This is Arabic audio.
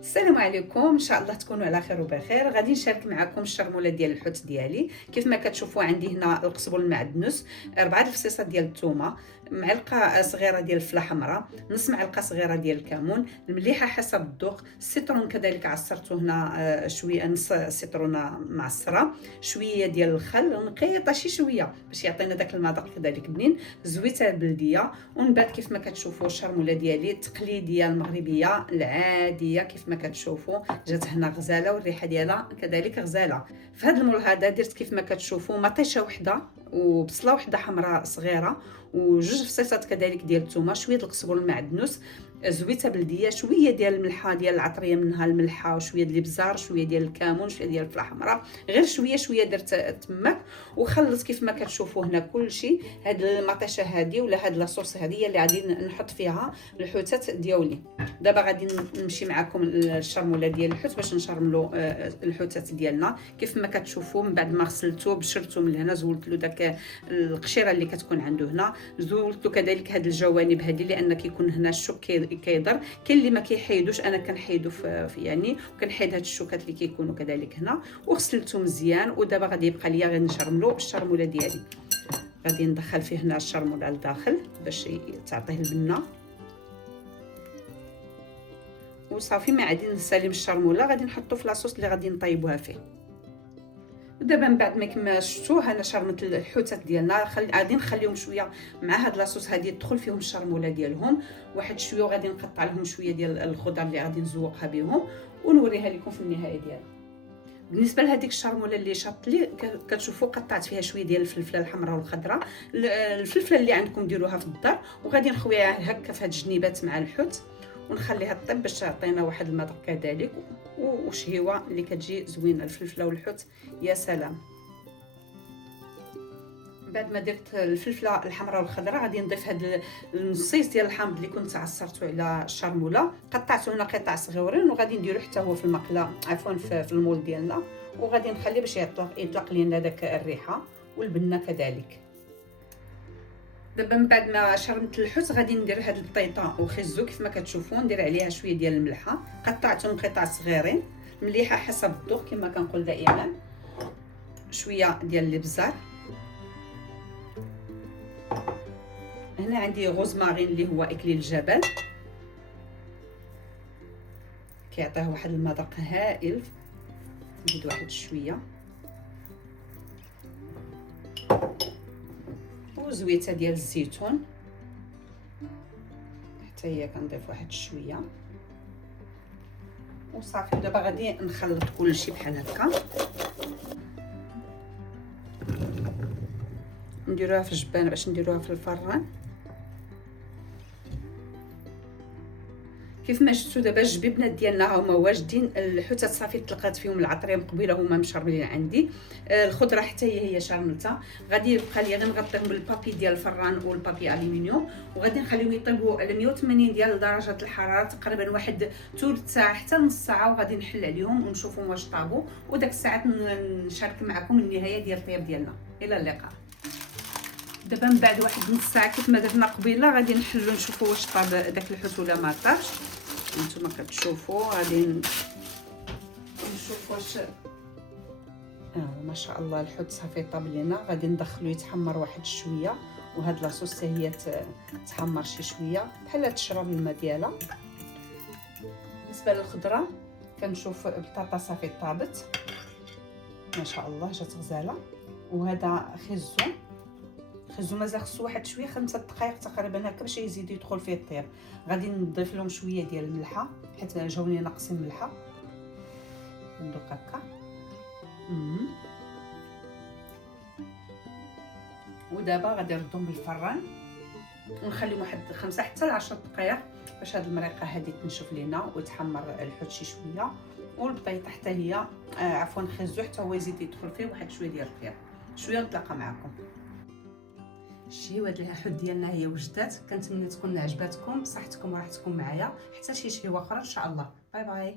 السلام عليكم، ان شاء الله تكونوا على خير وبخير. غادي نشارك معكم الشرموله ديال الحوت ديالي. كيف ما كتشوفوا عندي هنا القزبر المعدنوس، 4 الفصيصات ديال الثومه، معلقه صغيره ديال الفله حمراء، نص معلقه صغيره ديال الكمون، المليحه حسب الذوق، السيترون كذلك عصرته هنا شويه، نص سيترونه معصره، شويه ديال الخل نقيطه شي شويه باش يعطينا داك المذاق كذلك بنين، زويته بلديه. ومن بعد كيف ما كتشوفوا الشرموله ديالي التقليديه المغربيه العاديه كيف ما كتشوفوا جات هنا غزاله والريحه ديالها كذلك غزاله. في هذا المول هذا درت كيف ما كتشوفوا مطيشه وحده وبصله وحده حمراء صغيره وجوج فصيصات كذلك ديال الثومه، شويه القزبر المعدنوس، زويته بلديه، شويه ديال الملحه ديال العطريه منها الملحه، وشويه ديال الابزار، شويه ديال الكمون، شويه ديال الفله حمراء، غير شويه شويه درت تماك وخلط كيف ما كتشوفوا هنا كلشي. هاد المطيشه هذه ولا هاد لاصوص هذه هي اللي غادي نحط فيها الحوتات ديالي. دابا غادي نمشي معكم الشرموله ديال الحوت باش نشرملو الحوتات ديالنا. كيف ما كتشوفوا من بعد ما غسلته بشرته من هنا، زولت له داك القشيره اللي كتكون عنده هنا، زولت له كذلك هاد الجوانب هذه لان كيكون هنا الشوك كيضر. كاين اللي ما كيحيدوش، انا كنحيدو في يعني، وكنحيد هاد الشوكات اللي كيكونوا كذلك هنا، وغسلته مزيان. ودابا غادي يبقى ليا غير نشرملو الشرموله ديالي. غادي ندخل فيه هنا الشرموله لداخل باش تعطيه البنه وصافي. ما غادي نسالي الشرموله غادي نحطو في لاصوص اللي غادي نطيبوها فيه. ودابا من بعد ما كما شفتوا انا شرمت الحوتات ديالنا، غادي نخليهم شويه مع هاد لاصوص هادي تدخل فيهم الشرموله ديالهم واحد شويه، وغادي نقطع لهم شويه ديال الخضر اللي غادي نزوقها بهم ونوريها لكم في النهايه ديالها. بالنسبه لهذيك الشرموله اللي شاط لي كتشوفوا قطعت فيها شويه ديال الفلفله الحمراء والخضراء، الفلفله اللي عندكم ديروها في الدار، وغادي نخويها هكا في هاد الجنيبات مع الحوت ونخليها طيب باش تعطينا واحد المذاق كذلك وشهيوه اللي كتجي زوينه. الفلفله والحوت يا سلام. بعد ما درت الفلفله الحمراء والخضراء غادي نضيف هاد النصيص ديال الحامض اللي كنت عصرته على الشرموله، قطعته هنا قطع صغيورين وغادي نديرو حتى هو في المقله، عفوا في المول ديالنا، وغادي نخليه باش يطلق لينا داك الريحه والبنه كذلك. دابا من بعد ما شرمت الحوت غادي ندير هاد البطيطه وخزو كيف ما كتشوفوا، ندير عليها شويه ديال الملحه، قطعتهم قطع صغيرين، مليحه حسب الذوق كما كنقول دائما، شويه ديال الابزار. هنا عندي غوزمارين اللي هو اكليل الجبل، كيعطيه واحد المذاق هائل. نزيد واحد شويه، وزويته ديال الزيتون حتى هي كنضيف واحد شويه وصافي. دابا غادي نخلط كلشي بحال هكا، نديروها في الجبانه باش نديروها في الفران. كيف ما شفتوا دابا الجبيبنات ديالنا هما واجدين، الحوتات صافي طلقات فيهم العطريه مقبيله هما مشربين عندي، الخضره حتى هي شرملتها. غادي يبقى لي غير نغطيهم بالبابي ديال الفران والبابي الومنيوم، وغادي نخليهم يطيبوا على 180 ديال درجه الحراره تقريبا واحد ثلث ساعه حتى نص ساعه، وغادي نحل عليهم ونشوفهم واش طابوا، وداك الساعات نشارك معكم النهايه ديال الطياب ديالنا. الى اللقاء. دابا من بعد واحد نص ساعه كيف ما درنا قبيله غادي نحلو نشوفوا واش طاب داك الحوت ولا ما طابش. نتوما كتشوفوا غادي نشوف واش ما شاء الله الحوت صافي طاب لينا. غادي ندخلو يتحمر واحد شويه، وهاد لاصوص حتى هي تحمر شي شويه بحال تشرب الماء ديالها. بالنسبه للخضره كنشوف البطاطا صافي طابت ما شاء الله، جات غزاله. وهذا خزو مازال خصو واحد شويه 5 دقائق تقريبا هكا باش يزيد يدخل فيه الطيب. غادي نضيف لهم شويه ديال الملحه حيت جاوني ناقصين ملحه، ندوق هكا. ودابا غادي نردهم بالفران ونخليهم واحد 5 حتى ل 10 دقائق باش هاد المريقه هادي تنشف لينا ويتحمر الحوت شي شويه، والبطيطه حتى هي عفوا خزو حتى هو يزيد يدخل فيه واحد شويه ديال الطيب. شويه نتلاقى معكم. الشهيوه ديال الحوت ديالنا هي وجدات، كنتمنى تكون عجباتكم، بصحتكم وراحتكم معايا حتى شي شهيوه اخرى ان شاء الله. باي باي.